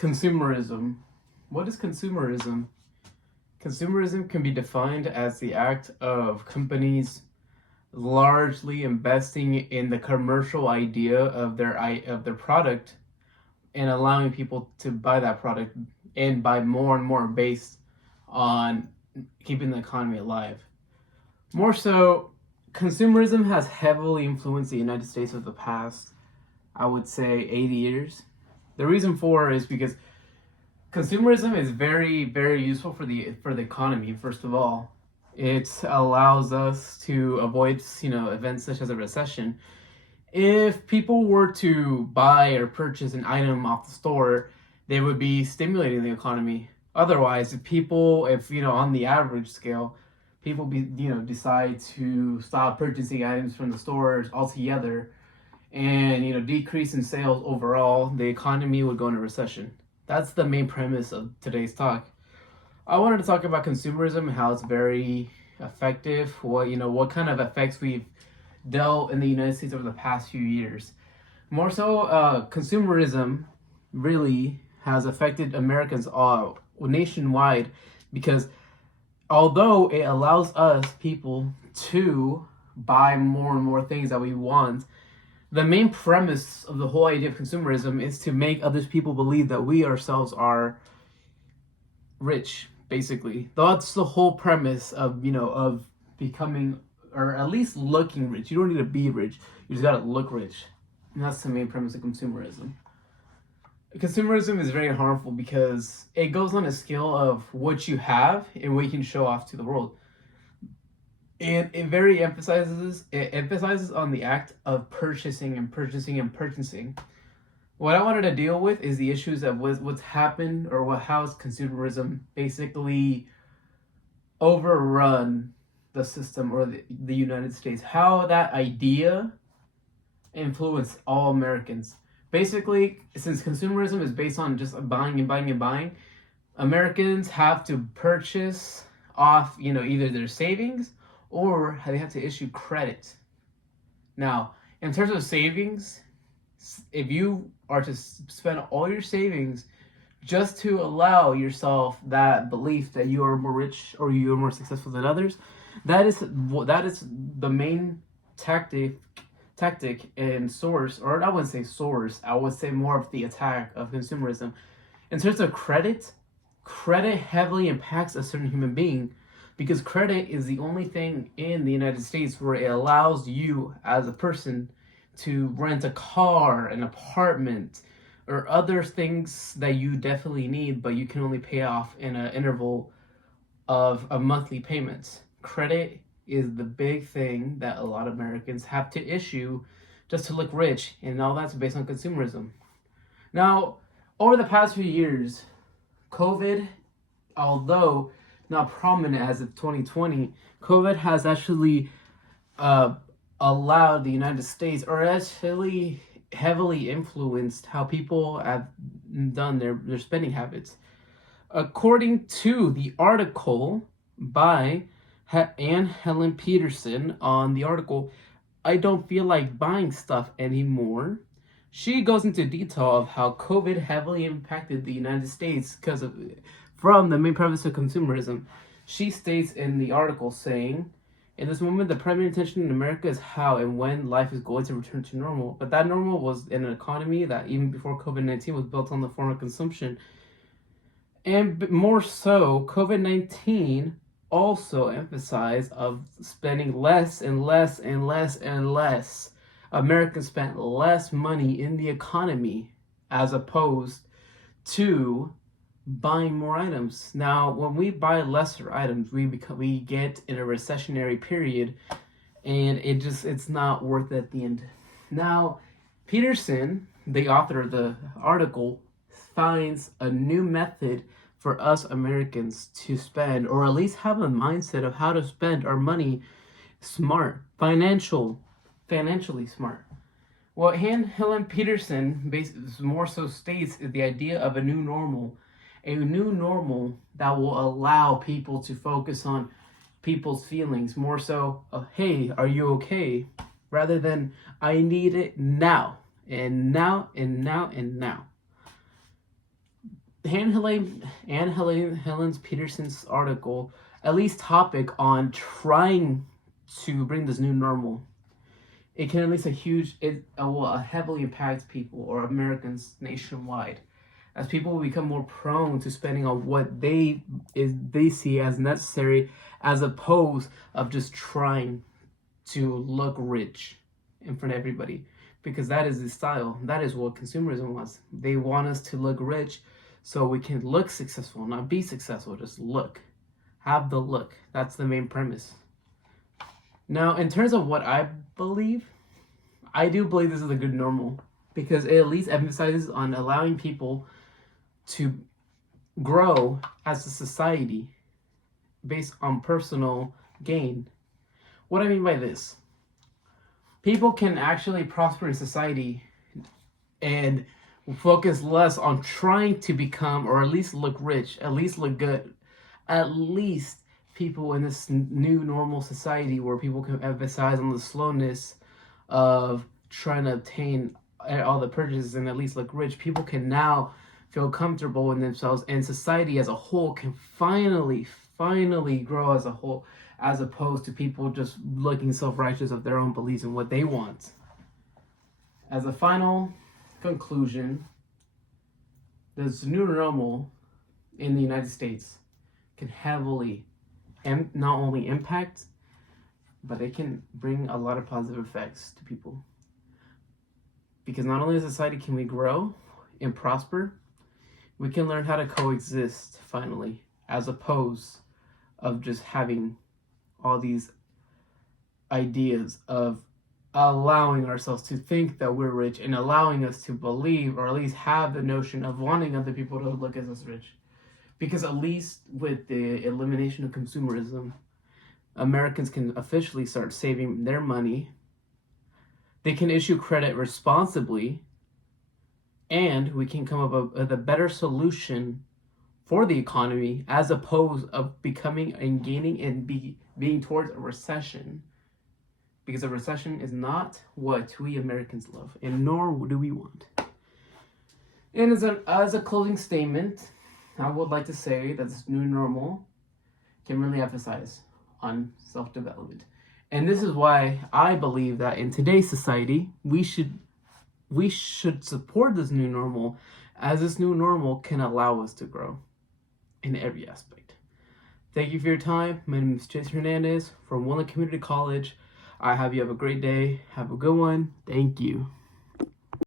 Consumerism. What is consumerism? Consumerism can be defined as the act of companies largely investing in the commercial idea of their product and allowing people to buy that product and buy more and more based on keeping the economy alive. More so, consumerism has heavily influenced the United States of the past, I would say, 80 years. The reason for it is because consumerism is very, very useful for the economy. First of all, it allows us to avoid events such as a recession. If people were to buy or purchase an item off the store, they would be stimulating the economy. Otherwise, if on the average scale, people decide to stop purchasing items from the stores altogether, and decrease in sales overall, the economy would go into recession. That's the main premise of today's talk. I wanted to talk about consumerism and how it's very effective. What kind of effects we've dealt in the United States over the past few years. More so, consumerism really has affected Americans all nationwide, because although it allows us people to buy more and more things that we want, the main premise of the whole idea of consumerism is to make other people believe that we ourselves are rich, basically. That's the whole premise of becoming, or at least looking rich. You don't need to be rich, you just gotta look rich. And that's the main premise of consumerism. Consumerism is very harmful because it goes on a scale of what you have and what you can show off to the world. And it emphasizes on the act of purchasing and purchasing and purchasing. What I wanted to deal with is the issues of what's happened, or how consumerism basically overrun the system, or the United States. How that idea influenced all Americans. Basically, since consumerism is based on just buying and buying and buying, Americans have to purchase off, either their savings, or they have to issue credit. Now, in terms of savings, if you are to spend all your savings just to allow yourself that belief that you are more rich or you are more successful than others, that is the main tactic and source, or I wouldn't say source, I would say more of the attack of consumerism. In terms of credit heavily impacts a certain human being, because credit is the only thing in the United States where it allows you as a person to rent a car, an apartment, or other things that you definitely need, but you can only pay off in an interval of monthly payments. Credit is the big thing that a lot of Americans have to issue just to look rich, and all that's based on consumerism. Now, over the past few years, COVID, although not prominent as of 2020, COVID has actually allowed the United States, or actually heavily influenced how people have done their spending habits. According to the article by Anne Helen Peterson on the article, I Don't Feel Like Buying Stuff Anymore, she goes into detail of how COVID heavily impacted the United States from the main premise of consumerism. She states in the article saying, in this moment, the primary attention in America is how and when life is going to return to normal. But that normal was in an economy that even before COVID-19 was built on the form of consumption. And more so, COVID-19 also emphasized of spending less and less and less and less. Americans spent less money in the economy as opposed to buying more items. Now, when we buy lesser items, we get in a recessionary period, and it's not worth it at the end. Now, Peterson, the author of the article, finds a new method for us Americans to spend, or at least have a mindset of how to spend our money smart, financially smart. What Helen Peterson more so states is the idea of a new normal that will allow people to focus on people's feelings more so of, hey, are you okay? Rather than, I need it now, and now, and now, and now. Helen Peterson's article, at least topic on trying to bring this new normal, it can at least heavily impact people or Americans nationwide, as people will become more prone to spending on what they see as necessary, as opposed of just trying to look rich in front of everybody, because that is the style. That is what consumerism wants. They want us to look rich so we can look successful, not be successful, just look. Have the look. That's the main premise. Now, in terms of what I believe, I do believe this is a good normal, because it at least emphasizes on allowing people to grow as a society based on personal gain. What I mean by this, people can actually prosper in society and focus less on trying to become, or at least look rich, at least look good. At least people in this new normal society where people can emphasize on the slowness of trying to obtain all the purchases and at least look rich, people can now feel comfortable in themselves, and society as a whole can finally grow as a whole, as opposed to people just looking self-righteous of their own beliefs and what they want. As a final conclusion, this new normal in the United States can heavily not only impact, but it can bring a lot of positive effects to people. Because not only as a society can we grow and prosper, we can learn how to coexist finally, as opposed of just having all these ideas of allowing ourselves to think that we're rich and allowing us to believe, or at least have the notion of wanting other people to look at us rich. Because at least with the elimination of consumerism, Americans can officially start saving their money. They can issue credit responsibly, and we can come up with a better solution for the economy, as opposed of becoming and gaining and being towards a recession. Because a recession is not what we Americans love, and nor do we want. And as a closing statement, I would like to say that this new normal can really emphasize on self-development. And this is why I believe that in today's society, we should support this new normal, as this new normal can allow us to grow in every aspect. Thank you for your time. My name is Jason Hernandez from Woodland Community College. I hope you have a great day. Have a good one. Thank you.